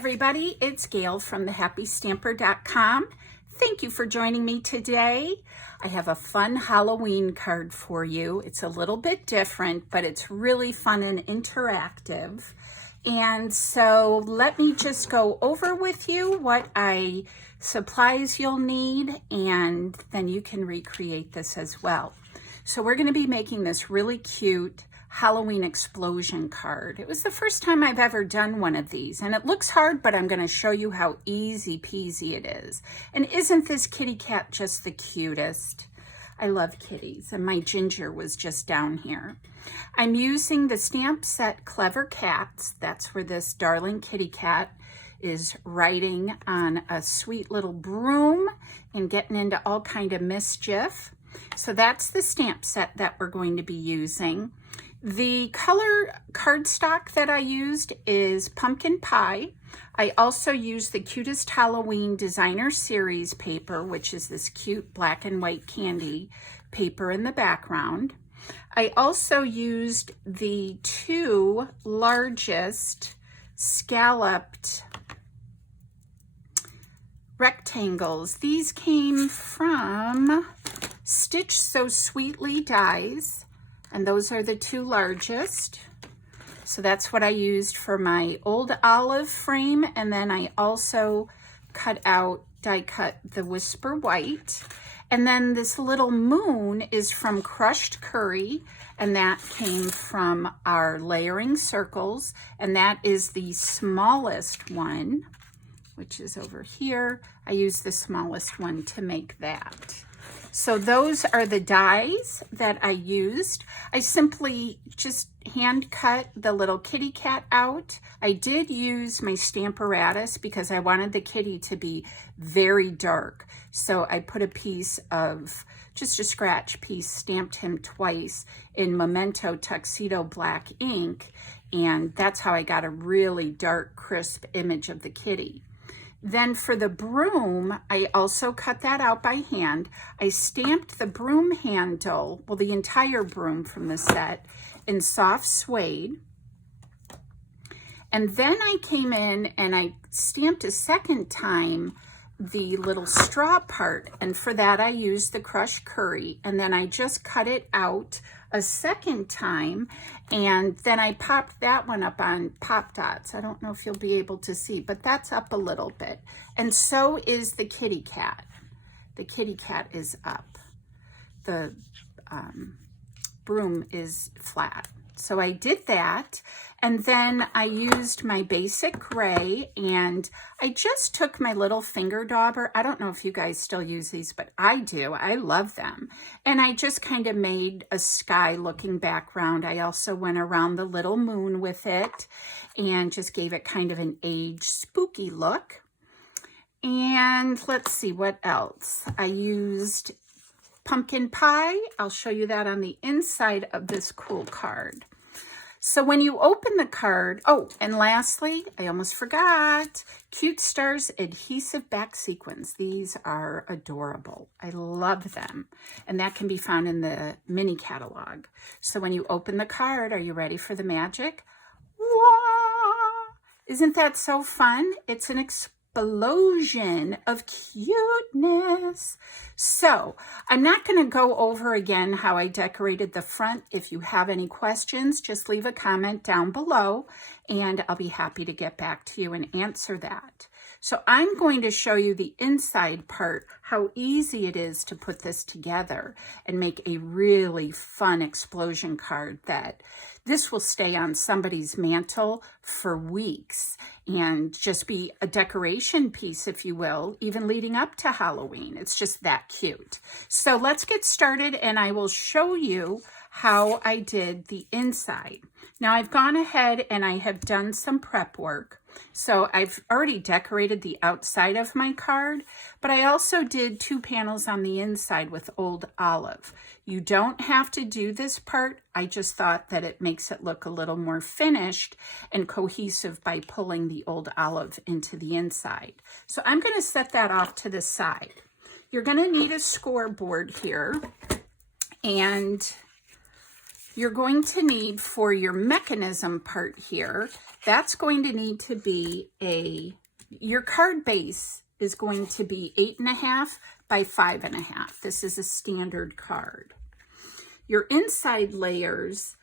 everybody, it's Gail from thehappystamper.com. Thank you for joining me today. I have a fun Halloween card for you. It's a little bit different, but it's really fun and interactive. And so let me just go over with you what supplies you'll need, and then you can recreate this as well. So we're going to be making this really cute Halloween explosion card. It was the first time I've ever done one of these, and it looks hard, but I'm going to show you how easy peasy it is. And isn't this kitty cat just the cutest? I love kitties, and my Ginger was just down here. I'm using the stamp set Clever Cats. That's where this darling kitty cat is riding on a sweet little broom and getting into all kind of mischief. So that's the stamp set that we're going to be using. The color cardstock that I used is Pumpkin Pie. I also used the Cutest Halloween Designer Series paper, which is this cute black and white candy paper in the background. I also used the two largest scalloped rectangles. These came from Stitch So Sweetly Dies. And those are the two largest. So that's what I used for my old olive frame. And then I also die cut the Whisper White. And then this little moon is from Crushed Curry. And that came from our layering circles. And that is the smallest one, which is over here. I used the smallest one to make that. So those are the dies that I used. I simply just hand cut the little kitty cat out. I did use my Stamparatus because I wanted the kitty to be very dark. So I put a piece of, just a scratch piece, stamped him twice in Memento Tuxedo black ink. And that's how I got a really dark, crisp image of the kitty. Then for the broom, I also cut that out by hand. I stamped the broom handle, well, the entire broom from the set, in soft suede. And then I came in and I stamped a second time the little straw part. And for that, I used the Crushed Curry. And then I just cut it out a second time, and then I popped that one up on Pop Dots. I don't know if you'll be able to see, but that's up a little bit. And so is the kitty cat. The kitty cat is up. The broom is flat. So I did that, and then I used my basic gray, and I just took my little finger dauber. I don't know if you guys still use these, but I do. I love them. And I just kind of made a sky looking background. I also went around the little moon with it and just gave it kind of an aged spooky look. And let's see what else. I used Pumpkin Pie. I'll show you that on the inside of this cool card. So when you open the card, oh, and lastly, I almost forgot, Cute Stars adhesive back sequins. These are adorable. I love them. And that can be found in the mini catalog. So when you open the card, are you ready for the magic? Wah! Isn't that so fun? It's an explosion of cuteness. So I'm not going to go over again how I decorated the front. If you have any questions, just leave a comment down below and I'll be happy to get back to you and answer that. So I'm going to show you the inside part, how easy it is to put this together and make a really fun explosion card that this will stay on somebody's mantle for weeks and just be a decoration piece, if you will, even leading up to Halloween. It's just that cute. So let's get started and I will show you how I did the inside. Now I've gone ahead and I have done some prep work. So I've already decorated the outside of my card, but I also did 2 panels on the inside with old olive. You don't have to do this part. I just thought that it makes it look a little more finished and cohesive by pulling the old olive into the inside. So I'm going to set that off to the side. You're going to need a scoreboard here, and you're going to need for your mechanism part here, that's going to need to be your card base is going to be 8.5 by 5.5. This is a standard card. Your inside layers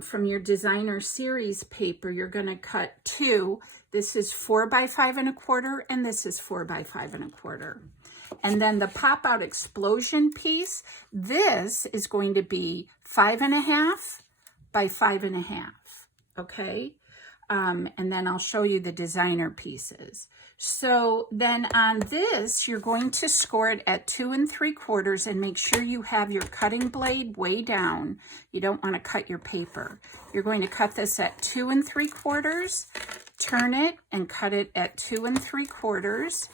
from your designer series paper, you're going to cut 2. This is 4 by 5.25, and this is 4 by 5.25. And then the pop out explosion piece, this is going to be 5.5 by 5.5. Okay. And then I'll show you the designer pieces. So then on this, you're going to score it at 2 3/4 and make sure you have your cutting blade way down. You don't want to cut your paper. You're going to cut this at 2 3/4, turn it and cut it at 2 3/4.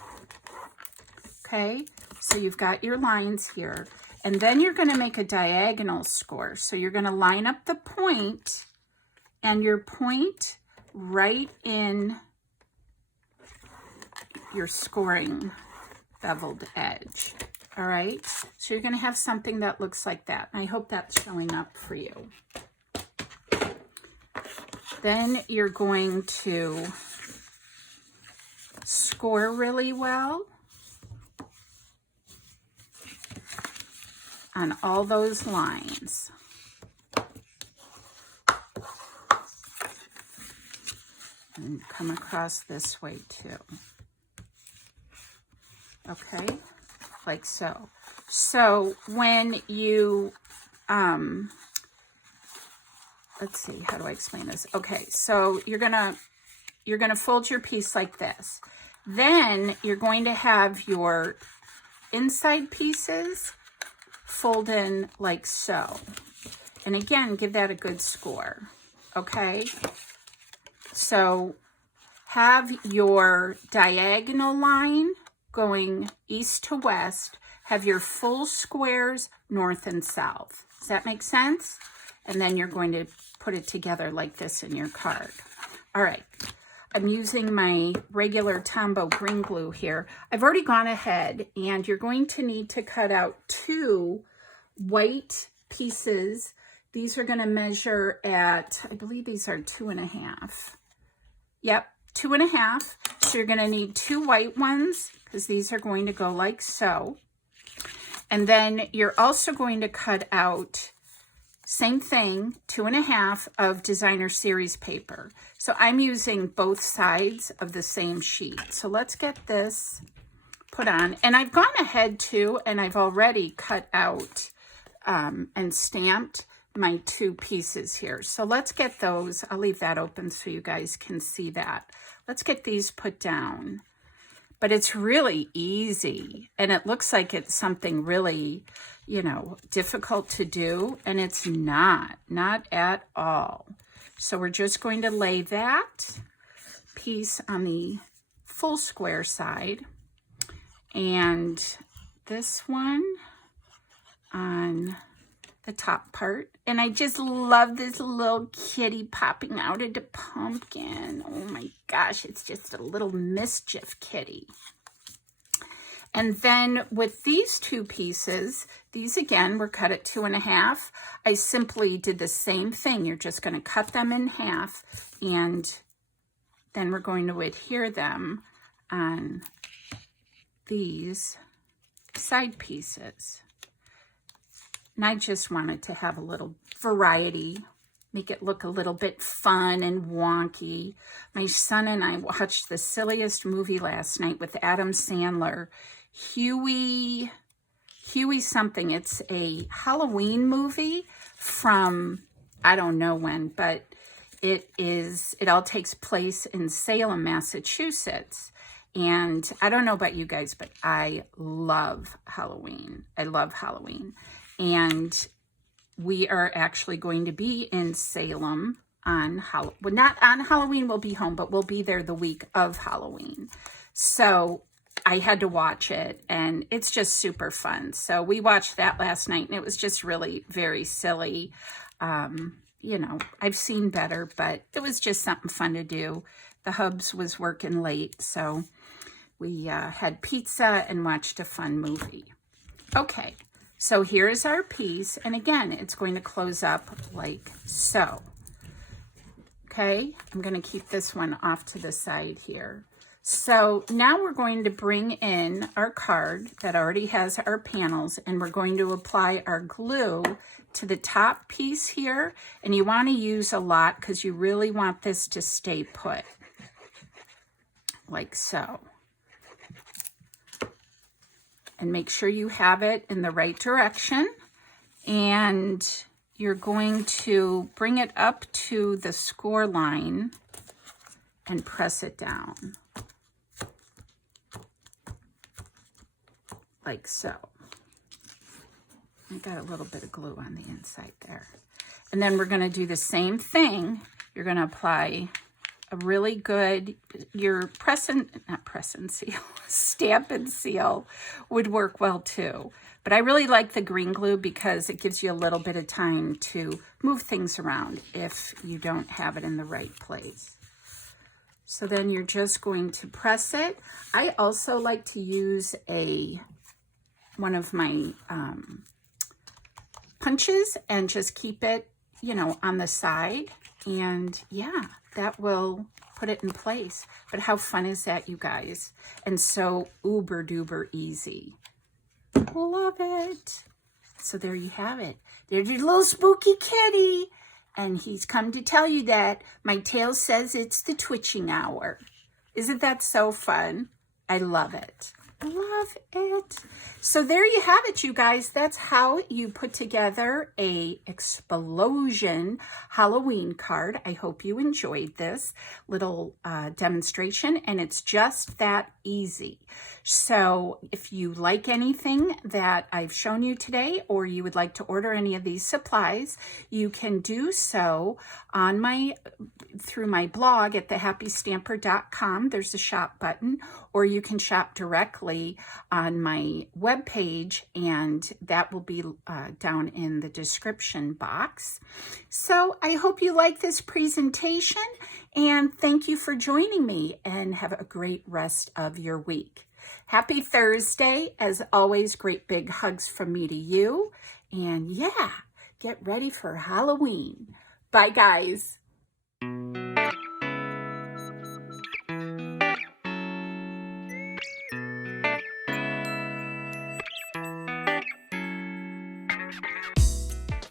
Okay, so you've got your lines here. And then you're going to make a diagonal score. So you're going to line up the point and your point right in your scoring beveled edge. All right, so you're going to have something that looks like that. And I hope that's showing up for you. Then you're going to score really well on all those lines. And come across this way too. Okay, like so. So when you, let's see, how do I explain this? Okay, so you're gonna fold your piece like this. Then you're going to have your inside pieces fold in like so. And again, give that a good score, okay? So have your diagonal line going east to west, have your full squares north and south. Does that make sense? And then you're going to put it together like this in your card. All right, I'm using my regular Tombow green glue here. I've already gone ahead and you're going to need to cut out 2 white pieces. These are going to measure at, I believe these are 2.5. Yep, 2.5. So you're going to need 2 white ones because these are going to go like so. And then you're also going to cut out, same thing, 2.5 of designer series paper. So I'm using both sides of the same sheet. So let's get this put on. And I've gone ahead too, and I've already cut out and stamped my 2 pieces here. So let's get those. I'll leave that open so you guys can see that. Let's get these put down. But it's really easy, and it looks like it's something really, you know, difficult to do, and it's not at all. So we're just going to lay that piece on the full square side, and this one on the top part. And I just love this little kitty popping out of the pumpkin. Oh my gosh, it's just a little mischief kitty. And then with these 2 pieces, these again were cut at 2.5. I simply did the same thing. You're just going to cut them in half, and then we're going to adhere them on these side pieces. And I just wanted to have a little variety, make it look a little bit fun and wonky. My son and I watched the silliest movie last night with Adam Sandler, Huey something. It's a Halloween movie from, I don't know when, but it all takes place in Salem, Massachusetts. And I don't know about you guys, but I love Halloween. I love Halloween. And we are actually going to be in Salem on Halloween. Well, not on Halloween, we'll be home, but we'll be there the week of Halloween. So I had to watch it, and it's just super fun. So we watched that last night, and it was just really very silly. You know, I've seen better, but it was just something fun to do. The hubs was working late, so we had pizza and watched a fun movie. Okay. So here's our piece, and again, it's going to close up like so. Okay, I'm going to keep this one off to the side here. So now we're going to bring in our card that already has our panels, and we're going to apply our glue to the top piece here. And you want to use a lot because you really want this to stay put, like so. And make sure you have it in the right direction. And you're going to bring it up to the score line and press it down. Like so. I got a little bit of glue on the inside there. And then we're going to do the same thing. You're going to apply a really good, your not press and seal, stamp and seal would work well too. But I really like the green glue because it gives you a little bit of time to move things around if you don't have it in the right place. So then you're just going to press it. I also like to use one of my punches and just keep it, you know, on the side. And yeah, that will put it in place. But how fun is that, you guys? And so uber duper easy. Love it. So there you have it. There's your little spooky kitty. And he's come to tell you that my tail says it's the twitching hour. Isn't that so fun? I love it. Love it. So there you have it, you guys. That's how you put together a explosion Halloween card. I hope you enjoyed this little demonstration, and it's just that easy. So if you like anything that I've shown you today, or you would like to order any of these supplies, you can do so on through my blog at thehappystamper.com. There's a shop button, or you can shop directly on my webpage, and that will be down in the description box. So I hope you like this presentation, and thank you for joining me, and have a great rest of your week. Happy Thursday. As always, great big hugs from me to you. And yeah, get ready for Halloween. Bye, guys.